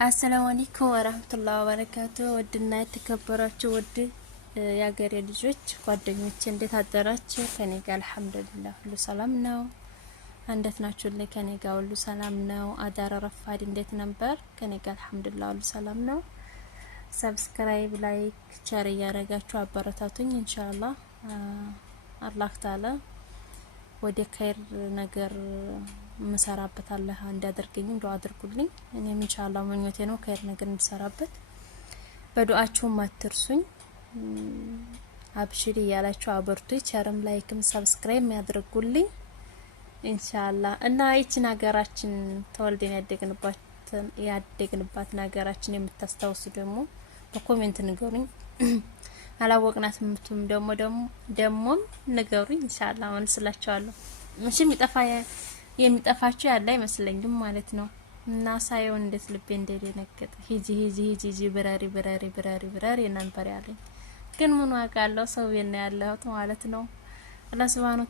አሰላሙ አለይኩም ወራህመቱላሂ ወበረካቱ። ወድና የተከበራችሁ ወድ ያገሬ ልጆች ጓደኞቼ እንዴት አደራችሁ? ከኔ ጋር አልሐምዱሊላህ ሁሉ ሰላም ነው። እንዴት ናችሁ? ከኔ ጋር ሁሉ ሰላም ነው። አዳር ረፋድ እንዴት ነበር? ከኔ ጋር አልሐምዱሊላህ ሁሉ ሰላም ነው። ሰብስክራይብ፣ ላይክ፣ ሼር እያደረጋችሁ አበረታቱኝ። ኢንሻአላህ አላህ ተዓላ ወደ ኸይር ነገር መሰራበት አላህ እንዲያደርገኝ ዱአ አድርጉልኝ። እኔም ኢንሻአላህ ምኞቴ ነው ኸይር ነገር እንድሰራበት። በዱአችሁ አትርሱኝ። አብሽሪ ያላችሁ አበርቱኝ። ቸርም ላይክም ሰብስክራይብ ያድርጉልኝ ኢንሻአላህ። እና ይቺን ሀገራችን ተወልደን ያደግንባት ሀገራችን የምታስታውሱ ደግሞ በኮሜንት ንገሩኝ። አላወቅናትም ደግሞ ንገሩኝ ኢንሻአላህ መልስላችኋለሁ። ምንም የሚጠፋችሁ ያለ አይመስለኝም ማለት ነው። እና ሳየው እንዴት ልቤ እንደደነገጠ ሂጂ ብራሪ ነበር ያለኝ። ግን ምን ዋጋ አለው ሰው የነ ያለሁት ማለት ነው። አላህ ሱብሃነሁ